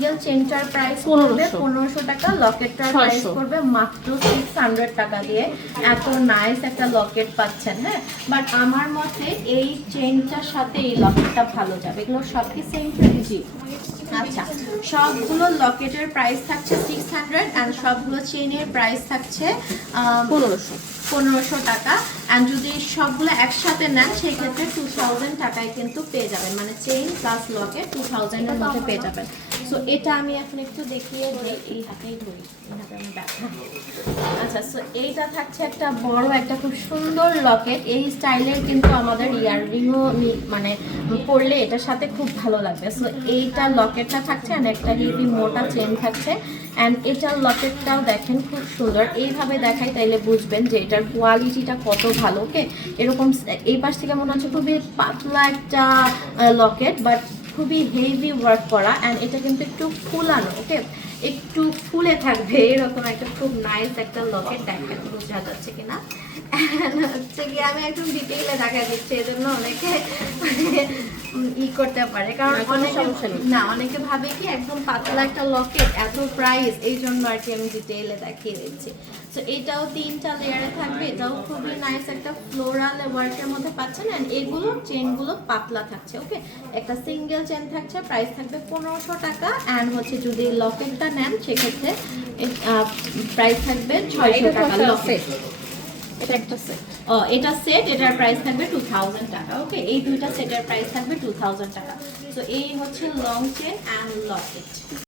Single চেনটার price করবে 1500 টাকা, লকেটটার price করবে মাত্র 600 টাকা দিয়ে। এত নাইস একটা লকেট পাচ্ছেন। হ্যাঁ, বাট আমার মতে এই চেনটার সাথে এই লকেটটা ভালো যাবে। এগুলো সব কি সেম প্রাইস? আচ্ছা, সবগুলো লকেটের প্রাইস থাকছে 600 এন্ড সবগুলো চেইনের প্রাইস থাকছে 1500 টাকা। এন্ড যদি সবগুলো একসাথে নেন সেই ক্ষেত্রে 2000 টাকায় কিন্তু পেয়ে যাবেন, মানে চেইন প্লাস লকেট 2000 এর মধ্যে পেয়ে যাবেন। সো এটা আমি এখন একটু দেখিয়ে দিই, এই হাতেই ধরি, এই হাতে আমি ব্যথা। আচ্ছা, সো এইটা থাকছে একটা বড় একটা খুব সুন্দর লকেট। এই স্টাইলের কিন্তু আমাদের ইয়াররিংও মানে পরলে এটার সাথে খুব ভালো লাগবে। সো এইটা লকেটটা থাকছে আর একটা হেভি মোটা চেন থাকছে। অ্যান্ড এটার লকেটটাও দেখেন খুব সুন্দর। এইভাবে দেখাই তাইলে বুঝবেন যে এটার কোয়ালিটিটা কত ভালো। ওকে, এরকম এই পাশ থেকে মনে হচ্ছে খুবই পাতলা একটা লকেট, বাট খুবই হেভি ওয়ার্ক করা। অ্যান্ড এটা কিন্তু একটু ফুলানো। ওকে, একটু ফুলে থাকবে এরকম একটা খুব নাইস একটা লকেট। দেখেন বোঝা যাচ্ছে কিনা, হচ্ছে কি আমি একদম ডিটেইলে দেখা দিচ্ছি, এজন্য অনেকে ই করতে পারে, কারণ অনেকে ভাবে কি একদম পাতলা একটা লকেট এত প্রাইস, এই জন্য আর কি আমি ডিটেইলে দেখিয়ে দিচ্ছি। তো এটাও 3টা লেয়ারে থাকবে, এটাও খুবই নাইস একটা ফ্লোরাল ওয়ার্কের মধ্যে পাচ্ছেন। এন্ড এগুলো চেনগুলো পাতলা থাকছে। ওকে, একটা সিঙ্গেল চেন থাকছে, প্রাইস থাকবে 1500 টাকা। অ্যান্ড হচ্ছে যদি লকেটটা নেন সেক্ষেত্রে প্রাইস থাকবে 600 টাকা লকেট। এটা সেট, এটার প্রাইস থাকবে 2000 টাকা। ওকে, এই দুইটা সেটের প্রাইস থাকবে 2000 টাকা। তো এই হচ্ছে লং চেন অ্যান্ড লকেট।